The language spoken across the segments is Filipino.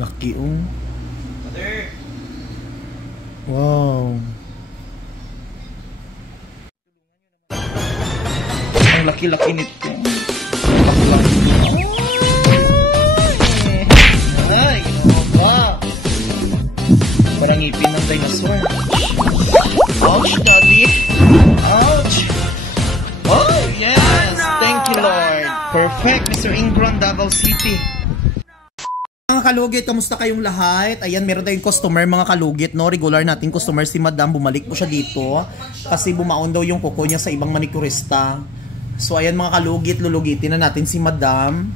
Laki oh. Mother. Wow. Ang laki-laki nito. Ay, ba? Parang ngipin ng dinosaur. Ouch, daddy. Ouch. Oh, yes. Thank you, Lord. Perfect, Mr. Ingram, Davao City. Mga kalugit, kamusta kayong lahat? Ayan, meron tayong customer mga kalugit, no? Regular nating customer si Madam. Bumalik po siya dito kasi bumaon daw yung kuko niya sa ibang manikurista. So, ayan mga kalugit, lulugitin na natin si Madam.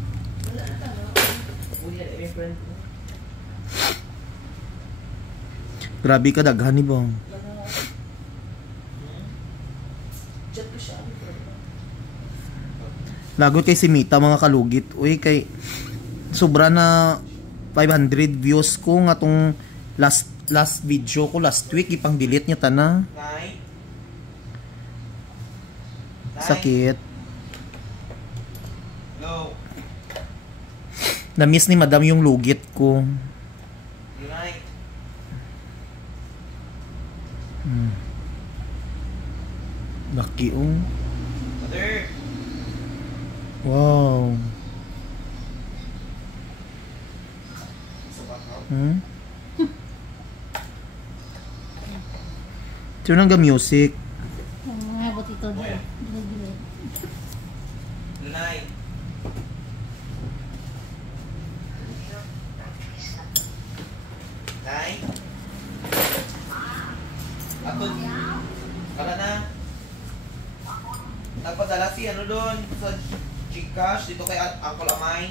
Grabe ka, daghan ni Bong. Lagot kay si Mita mga kalugit. Uy, kay sobra na 500 views ko nga tong last video ko last week, ipang delete niya tana. Sakit. Na-miss ni Madam yung lugit ko. Laki oh. Wow. Sino nang music? Abot ito dito. Lunay. Nay. Ato. Kala na. Nagpadala si ano doon sa Gcash dito kay Uncle Amay.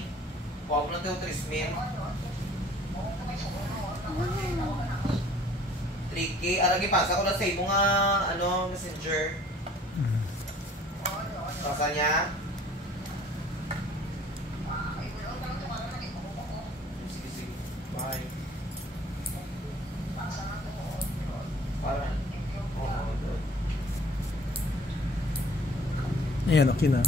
Kuha mo lang tayo 3,000. 3K. Arang ipasa ko na sa imo nga ano, messenger. Pasa niya. Sige, sige. Bye. Para. Ayan, okay na.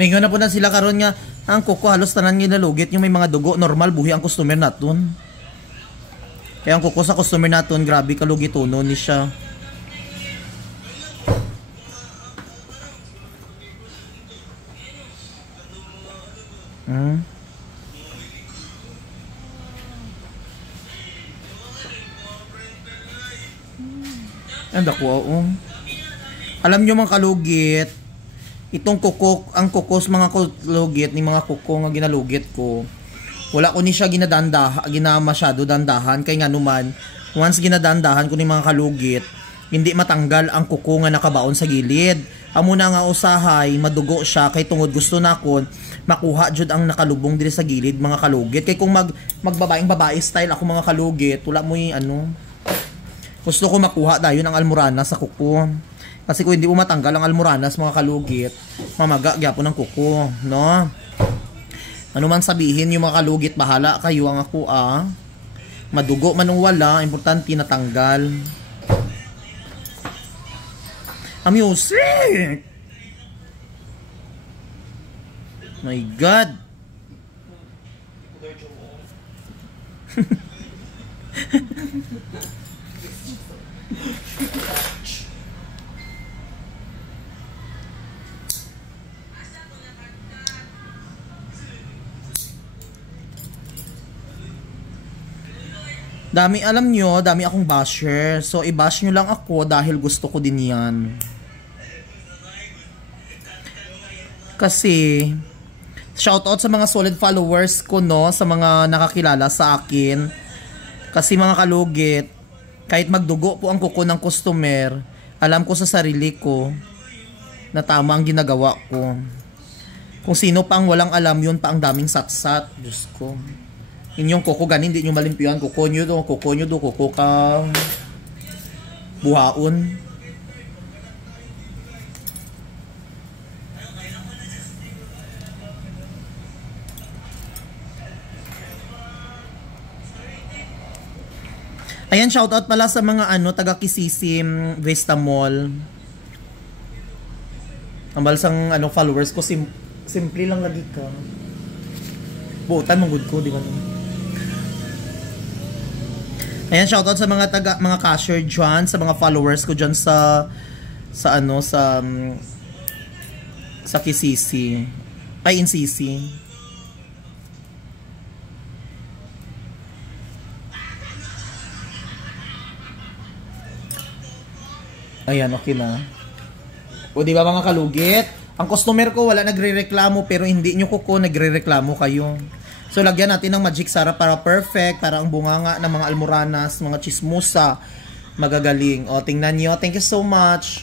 May na po na sila karon nga ang kuko halos tanan ginalugit yung may mga dugo, normal buhi ang customer naton. Kaya ang kuko sa customer naton grabe kalugit uno ni siya. Ang dako alam nyo mga kalugit, itong kuko, ang kukos mga kalugit ni mga kuko nga ginalugit ko, wala ko ni siya masyado dandahan kay nga naman once ginadandahan ko ni mga kalugit hindi matanggal ang kuko nga nakabaon sa gilid. Amo na nga usahay madugo siya kay tungod gusto na ko makuha jud ang nakalubong diri sa gilid mga kalugit. Kay kung magbabaing babae style ako mga kalugit, wala mo ano, gusto ko makuha dayon ang almorana sa kuko. Kasi kung hindi mo matanggal ang almoranas mga kalugit, mamaga gyapon ng kuko, no? Ano man sabihin yung mga kalugit, bahala kayo ang ako madugo man o wala, importante natanggal. Music! My God! Dami, alam nyo, dami akong basher. So, i-bash nyo lang ako dahil gusto ko din yan. Kasi, shoutout sa mga solid followers ko, no? Sa mga nakakilala sa akin. Kasi mga kalugit, kahit magdugo po ang kuko ng customer, alam ko sa sarili ko na tama ang ginagawa ko. Kung sino pang walang alam, yun pa ang daming satsat. Diyos ko. Inyong kuko ganin, hindi nyo malimpiyan. Kuko nyo do, kuko ka buhaon. Ayan, shoutout pala sa mga taga Kisisim, Vista Mall. Ang balsang followers ko, simple lang lagi ka. Buutan mong good ko, di ba? Ayan, shoutout sa mga cashier dyan, sa mga followers ko dyan sa Kisisi. Ay, NCC. Ayan, okay na. O di ba mga kalugit? Ang customer ko wala nagrereklamo pero hindi nyo kuko nagrereklamo kayo. So lagyan natin ng magic sarap para perfect, para ang bunganga ng mga almoranas, mga chismosa magagaling. O tingnan nyo. Thank you so much.